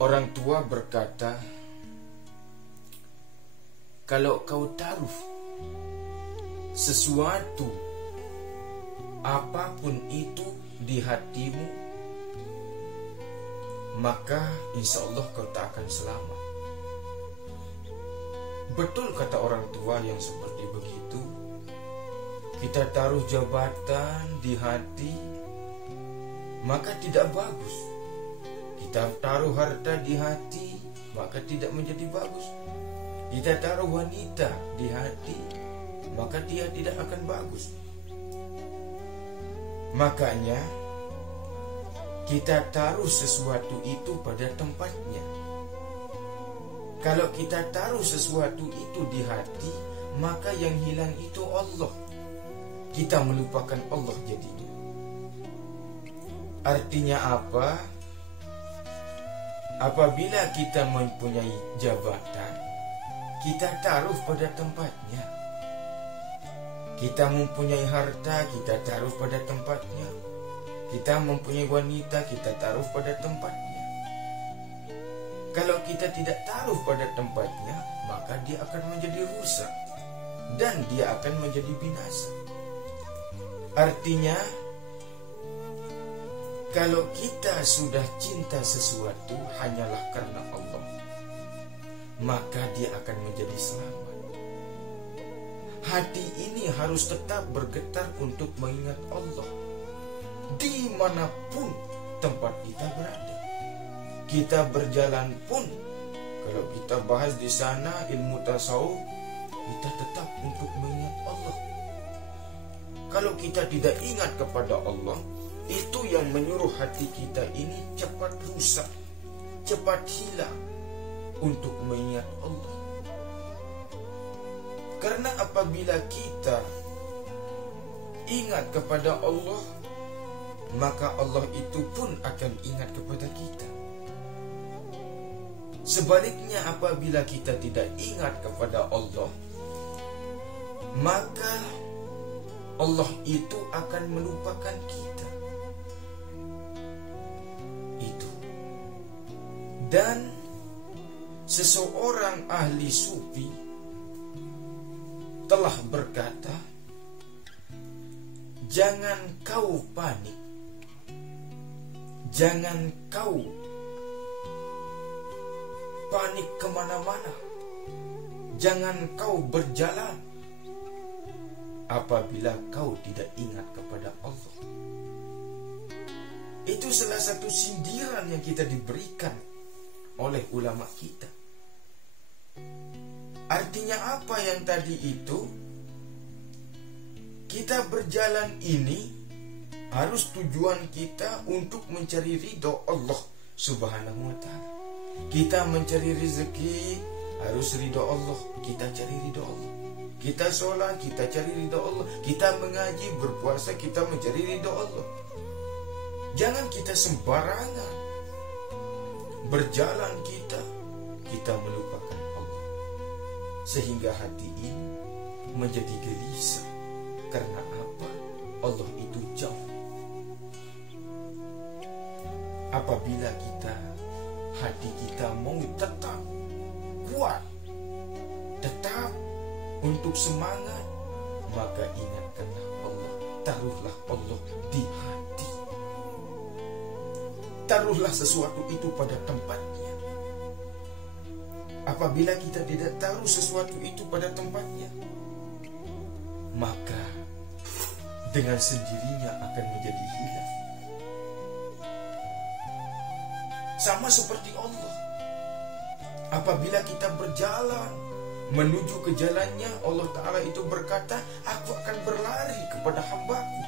Orang tua berkata, kalau kau taruh sesuatu apapun itu di hatimu, maka insya Allah kau tak akan selamat. Betul kata orang tua yang seperti begitu. Kita taruh jabatan di hati, maka tidak bagus. Kita taruh harta di hati, maka tidak menjadi bagus. Kita taruh wanita di hati, maka dia tidak akan bagus. Makanya kita taruh sesuatu itu pada tempatnya. Kalau kita taruh sesuatu itu di hati, maka yang hilang itu Allah. Kita melupakan Allah jadinya. Artinya apa? Apabila kita mempunyai jabatan, kita taruh pada tempatnya. Kita mempunyai harta, kita taruh pada tempatnya. Kita mempunyai wanita, kita taruh pada tempatnya. Kalau kita tidak taruh pada tempatnya, maka dia akan menjadi rusak dan dia akan menjadi binasa. Artinya, kalau kita sudah cinta sesuatu hanyalah karena Allah, maka dia akan menjadi selamat. Hati ini harus tetap bergetar untuk mengingat Allah dimanapun tempat kita berada. Kita berjalan pun, kalau kita bahas di sana ilmu tasawuf, kita tetap untuk mengingat Allah. Kalau kita tidak ingat kepada Allah, itu yang menyuruh hati kita ini cepat rusak, cepat hilang untuk mengingat Allah. Karena apabila kita ingat kepada Allah, maka Allah itu pun akan ingat kepada kita. Sebaliknya apabila kita tidak ingat kepada Allah, maka Allah itu akan melupakan kita. Itu. Dan seseorang ahli sufi telah berkata, jangan kau panik, jangan kau panik kemana-mana, jangan kau berjalan apabila kau tidak ingat kepada Allah. Itu salah satu sindiran yang kita diberikan oleh ulama kita. Artinya apa yang tadi itu? Kita berjalan ini harus tujuan kita untuk mencari ridho Allah Subhanahu wa ta'ala. Kita mencari rezeki harus ridho Allah, kita cari ridho Allah. Kita sholat, kita cari ridho Allah. Kita mengaji, berpuasa, kita mencari ridho Allah. Jangan kita sembarangan berjalan, kita melupakan Allah, sehingga hati ini menjadi gelisah. Karena apa? Allah itu jauh. Apabila hati kita mau tetap kuat, tetap untuk semangat, maka ingatkanlah Allah. Taruhlah Allah di hati. Taruhlah sesuatu itu pada tempatnya. Apabila kita tidak taruh sesuatu itu pada tempatnya, maka dengan sendirinya akan menjadi hilang. Sama seperti Allah. Apabila kita berjalan menuju ke jalannya, Allah Ta'ala itu berkata, aku akan berlari kepada hambaku.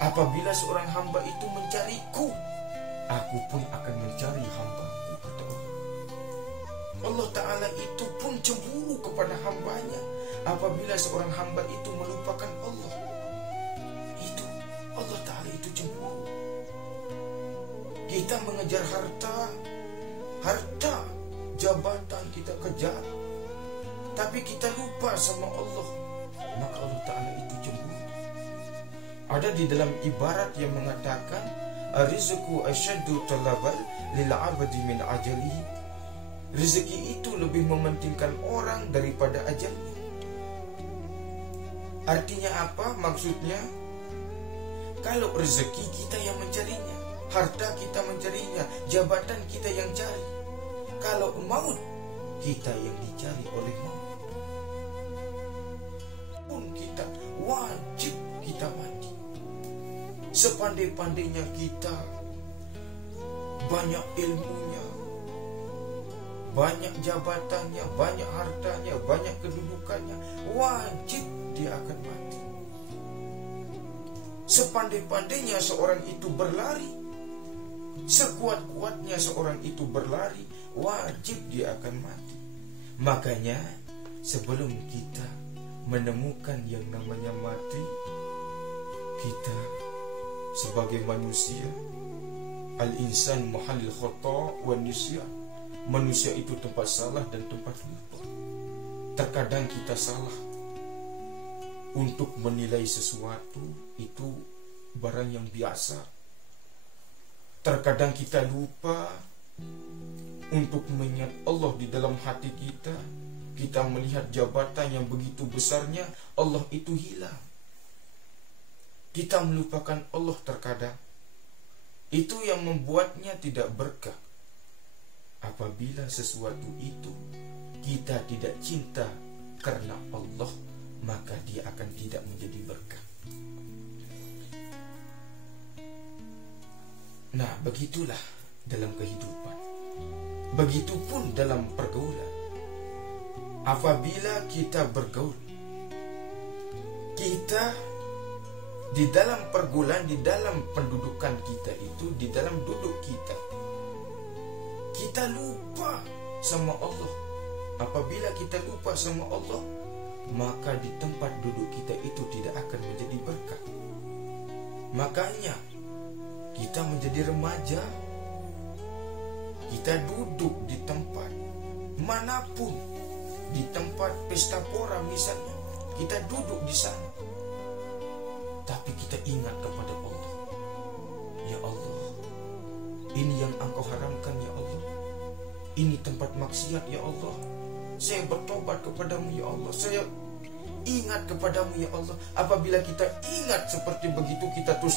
Apabila seorang hamba itu mencariku, aku pun akan mencari hambaku, kata Allah. Allah Ta'ala itu pun cemburu kepada hambanya apabila seorang hamba itu melupakan Allah. Itu Allah Ta'ala itu cemburu. Kita mengejar harta, jabatan kita kejar, tapi kita lupa sama Allah, maka Allah Ta'ala itu cemburu. Ada di dalam ibarat yang mengatakan, Ar-rizqu asyaddu talaban lil 'abdi min ajalihi. Rezeki itu lebih mementingkan orang daripada ajalnya. Artinya apa? Maksudnya, kalau rezeki kita yang mencarinya, harta kita mencarinya, jabatan kita yang cari. Kalau maut, kita yang dicari oleh maut. Pun kita wajib kita mati. Sepandai-pandainya kita, banyak ilmunya, banyak jabatannya, banyak hartanya, banyak kedudukannya, wajib dia akan mati. Sepandai-pandainya seorang itu berlari, sekuat-kuatnya seorang itu berlari, wajib dia akan mati. Makanya sebelum kita menemukan yang namanya mati, kita sebagai manusia, al-insan mahallul khata' wa nisyan. Manusia itu tempat salah dan tempat lupa. Terkadang kita salah untuk menilai sesuatu itu barang yang biasa. Terkadang kita lupa untuk mengingat Allah di dalam hati kita. Kita melihat jabatan yang begitu besarnya, Allah itu hilang. Kita melupakan Allah terkadang. Itu yang membuatnya tidak berkah. Apabila sesuatu itu kita tidak cinta karena Allah, maka dia akan tidak menjadi berkah. Nah, begitulah dalam kehidupan. Begitupun dalam pergaulan. Apabila kita bergaul, kita di dalam pergaulan, di dalam pendudukan kita itu, di dalam duduk kita lupa sama Allah. Apabila kita lupa sama Allah, maka di tempat duduk kita itu tidak akan menjadi berkah. Makanya kita menjadi remaja, kita duduk di tempat manapun, di tempat pesta pora misalnya, kita duduk di sana, tapi kita ingat kepada Allah. Ya Allah, ini yang Engkau haramkan ya Allah. Ini tempat maksiat ya Allah. Saya bertobat kepadamu ya Allah. Saya ingat kepadamu ya Allah. Apabila kita ingat seperti begitu, kita terus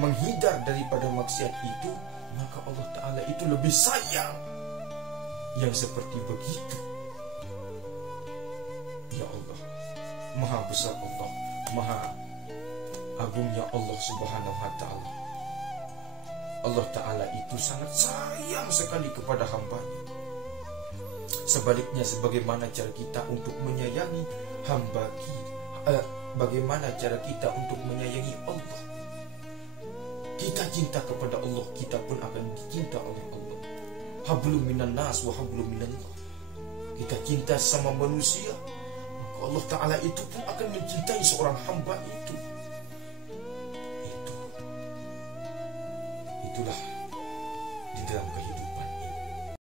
menghindar daripada maksiat itu, maka Allah Ta'ala itu lebih sayang yang seperti begitu. Ya Allah, Maha besar Allah, Maha agungnya Allah Subhanahu wa Ta'ala. Allah Ta'ala itu sangat sayang sekali kepada hamba-Nya. Sebaliknya, sebagaimana cara kita untuk menyayangi hamba kita, bagaimana cara kita untuk menyayangi Allah. Kita cinta kepada Allah, kita pun akan dicinta oleh Allah. Hablum minan nas wa hablum minallah. Kita cinta sama manusia, maka Allah Ta'ala itu pun akan mencintai seorang hamba itu. Itulah